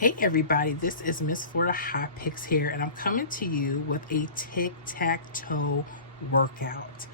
Hey everybody, this is Miss Florida Hot Picks here, and I'm coming to you with a tic-tac-toe workout.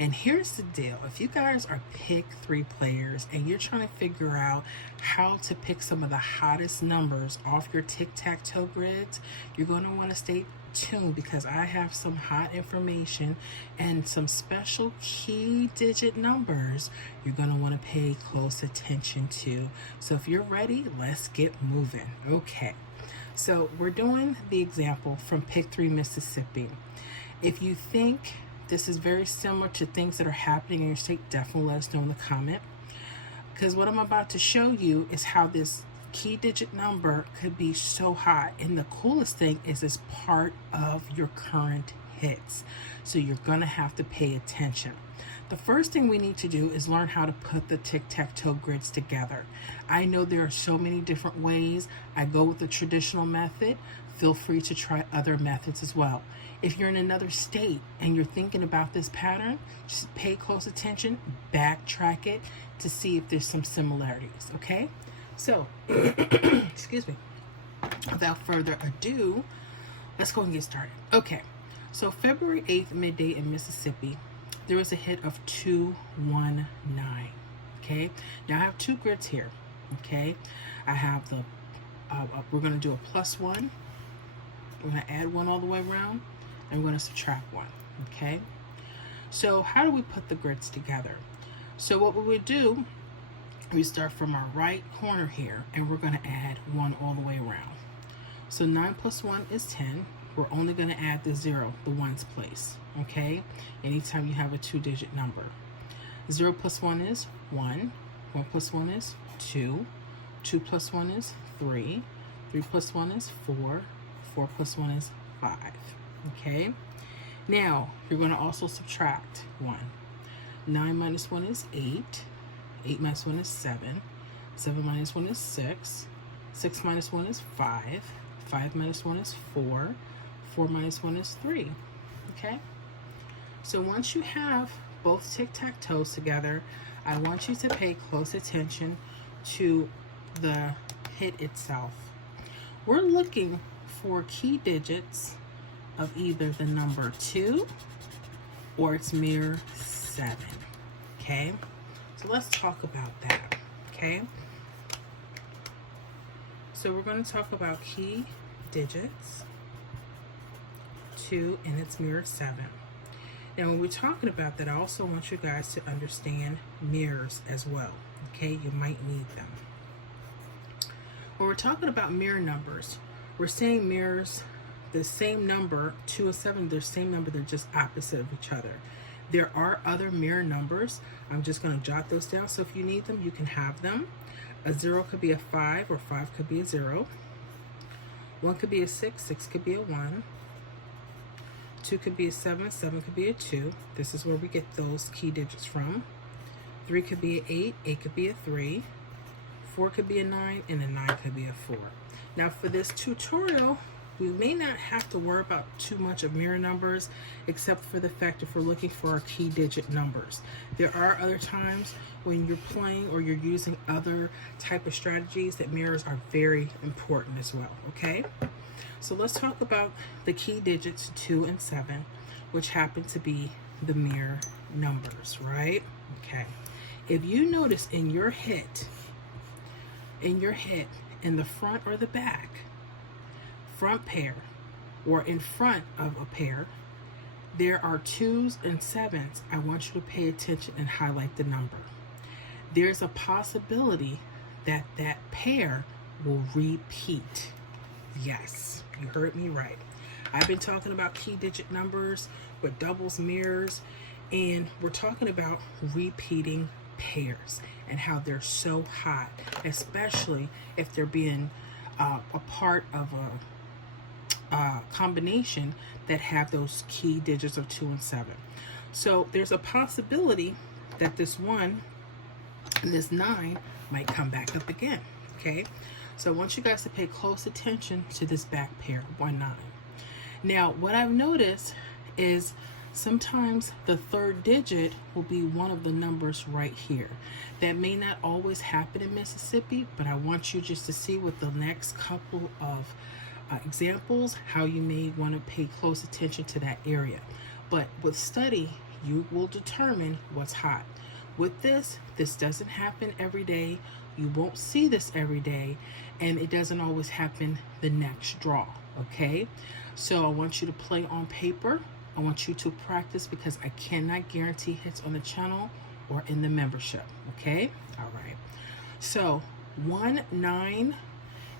And here's the deal. If you guys are pick 3 players and you're trying to figure out how to pick some of the hottest numbers off your tic-tac-toe grids, you're going to want to stay tuned because I have some hot information and some special key digit numbers you're going to want to pay close attention to. So if you're ready, let's get moving. Okay. So we're doing the example from Pick 3 Mississippi. If you think this is very similar to things that are happening in your state, definitely let us know in the comment. Because what I'm about to show you is how this key digit number could be so hot. And the coolest thing is it's part of your current hits. So you're going to have to pay attention. The first thing we need to do is learn how to put the tic-tac-toe grids together. I know there are so many different ways. I go with the traditional method. Feel free to try other methods as well. If you're in another state and you're thinking about this pattern, just pay close attention, backtrack it to see if there's some similarities, okay? So, excuse me, without further ado, let's go and get started. Okay, so February 8th, midday in Mississippi, there was a hit of 219, okay? Now I have 2 grids here, okay? I have the, we're gonna do a +1, we're gonna add 1 all the way around, and we're gonna subtract 1, okay? So how do we put the grids together? So what we would do, we start from our right corner here, and we're gonna add 1 all the way around. So 9 plus 1 is 10. We're only gonna add the 0, the ones place, okay? Anytime you have a 2-digit number. 0 plus 1 is 1. 1 plus 1 is 2. 2 plus 1 is 3. 3 plus 1 is 4. 4 plus 1 is 5, okay? Now, you're gonna also subtract 1. 9 minus 1 is 8. 8 minus 1 is 7. 7 minus 1 is 6. 6 minus 1 is 5. 5 minus 1 is 4. 4 minus 1 is 3. Okay? So once you have both tic-tac-toes together, I want you to pay close attention to the hit itself. We're looking for key digits of either the number 2 or its mirror 7. Okay? So let's talk about that, okay? So we're going to talk about key digits, 2 and its mirror 7. Now when we're talking about that, I also want you guys to understand mirrors as well, okay? You might need them. When we're talking about mirror numbers, we're saying mirrors, the same number, 2 and 7, they're the same number, they're just opposite of each other. There are other mirror numbers. I'm just going to jot those down, so if you need them, you can have them. A 0 could be a 5, or 5 could be a 0. 1 could be a 6, 6 could be a 1. 2 could be a 7, 7 could be a 2. This is where we get those key digits from. 3 could be an 8, 8 could be a 3. 4 could be a 9, and a 9 could be a 4. Now for this tutorial, we may not have to worry about too much of mirror numbers, except for the fact if we're looking for our key digit numbers. There are other times when you're playing or you're using other type of strategies that mirrors are very important as well, okay? So let's talk about the key digits 2 and 7, which happen to be the mirror numbers, right? Okay. If you notice in your hit, in the front or the back, front pair or in front of a pair, there are 2s and 7s. I want you to pay attention and highlight the number. There's a possibility that that pair will repeat. Yes, you heard me right. I've been talking about key digit numbers with doubles, mirrors, and we're talking about repeating pairs and how they're so hot, especially if they're being a part of a combination that have those key digits of 2 and 7. So there's a possibility that this 1 and this 9 might come back up again, okay? So I want you guys to pay close attention to this back pair, 1, 9. Now, what I've noticed is sometimes the third digit will be one of the numbers right here. That may not always happen in Mississippi, but I want you just to see with the next couple of examples how you may want to pay close attention to that area. But with study, you will determine what's hot. With this doesn't happen every day. You won't see this every day, and it doesn't always happen the next draw, okay? So I want you to play on paper. I want you to practice because I cannot guarantee hits on the channel or in the membership, okay? All right. So 1, 9,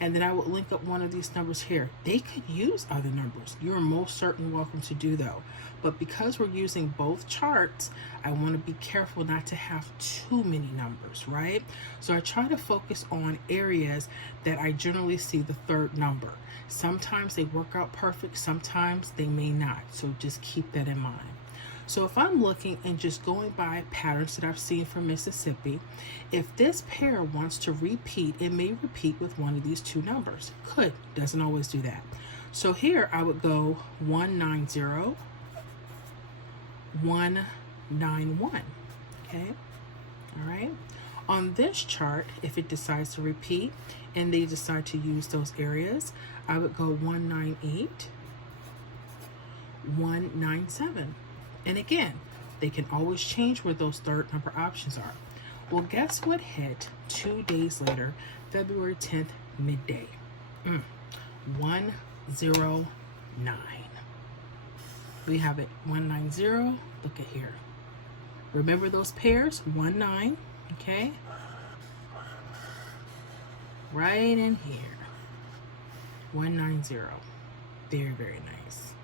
and then I would link up one of these numbers here. They could use other numbers. You're most certainly welcome to do though. But because we're using both charts, I want to be careful not to have too many numbers, right? So I try to focus on areas that I generally see the third number. Sometimes they work out perfect, sometimes they may not. So just keep that in mind. So if I'm looking and just going by patterns that I've seen from Mississippi, if this pair wants to repeat, it may repeat with one of these two numbers. Could, doesn't always do that. So here I would go 190, 191, okay? All right. On this chart, if it decides to repeat and they decide to use those areas, I would go 198, 197. And again, they can always change where those third number options are. Well, guess what hit 2 days later, February 10th, midday? 109. We have it 190. Look at here. Remember those pairs? 1, 9. Okay. Right in here. 190. Very, very nice.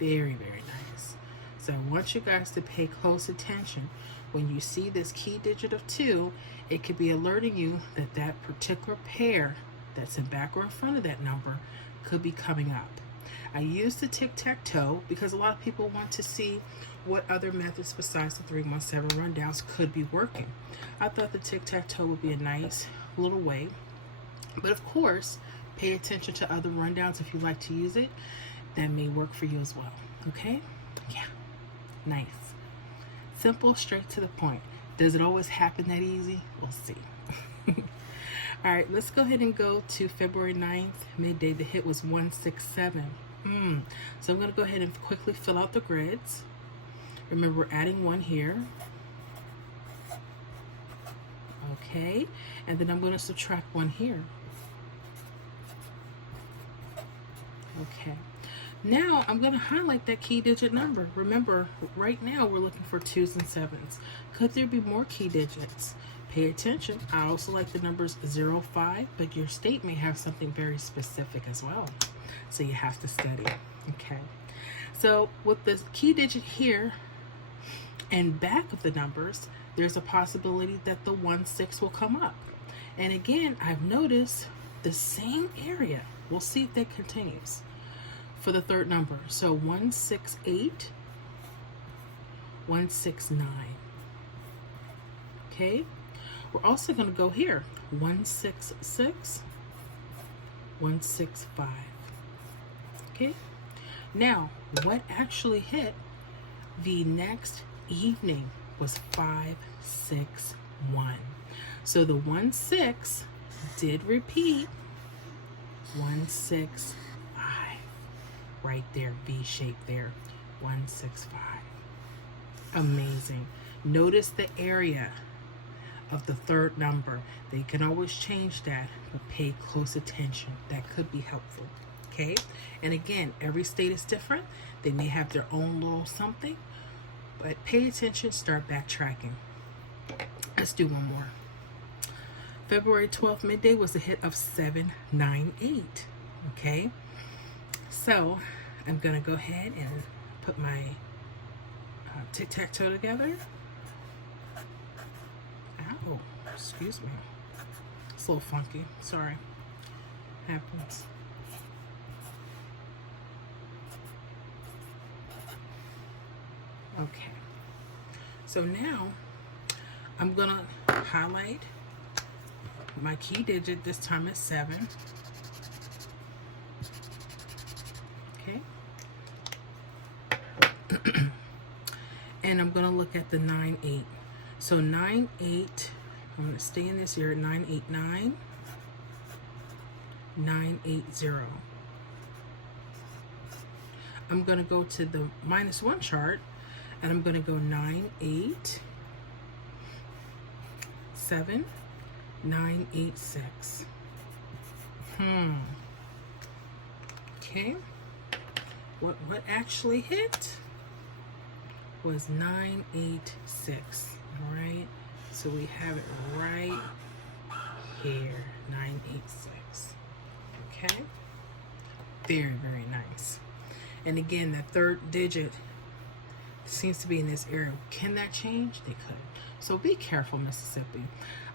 Very, very nice. So I want you guys to pay close attention. When you see this key digit of 2, it could be alerting you that that particular pair that's in back or in front of that number could be coming up. I use the tic-tac-toe because a lot of people want to see what other methods besides the 317 rundowns could be working. I thought the tic-tac-toe would be a nice little way. But of course, pay attention to other rundowns if you like to use it. That may work for you as well. Okay? Yeah. Nice. Simple, straight to the point. Does it always happen that easy? We'll see. All right, let's go ahead and go to February 9th, midday. The hit was 167. So I'm going to go ahead and quickly fill out the grids. Remember, we're adding 1 here. Okay, and then I'm going to subtract 1 here. Okay. Now I'm going to highlight that key digit number. Remember, right now we're looking for 2s and 7s. Could there be more key digits? Pay attention. I also like the numbers 0, 5, but your state may have something very specific as well. So you have to study. Okay. So with the key digit here and back of the numbers, there's a possibility that the 16 will come up. And again, I've noticed the same area. We'll see if that continues for the third number. So 168, 169. Okay. We're also going to go here. 166, 165. Okay. Now, what actually hit the next evening was 561. So the 16 did repeat. 165. Right there, V shape there. 165. Amazing. Notice the area of the third number. They can always change that, but pay close attention. That could be helpful. Okay? And again, every state is different. They may have their own little something, but pay attention, start backtracking. Let's do one more. February 12th, midday was a hit of 798. Okay? So, I'm going to go ahead and put my tic-tac-toe together. Ow, excuse me. It's a little funky. Sorry. Happens. Okay. So now, I'm going to highlight my key digit. This time is 7. Okay. and I'm going to look at the 9-8. So 9-8, I'm going to stay in this here at 9-8-9, 9-8-0. I'm going to go to the -1 chart, and I'm going to go 9-8, 7, 9-8-6. Okay. What actually hit was 9-8-6. All right. So we have it right here, 9-8-6. Okay. Very, very nice. And again, that third digit seems to be in this area. Can that change? They could. So be careful, Mississippi.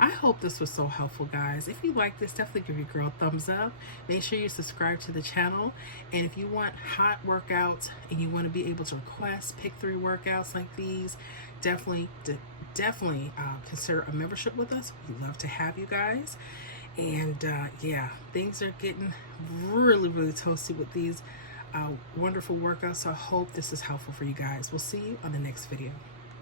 I hope this was so helpful, guys. If you like this, definitely give your girl a thumbs up. Make sure you subscribe to the channel. And if you want hot workouts and you want to be able to request pick 3 workouts like these, definitely consider a membership with us. We'd love to have you guys. And yeah, things are getting really, really toasty with these wonderful workouts. So I hope this is helpful for you guys. We'll see you on the next video.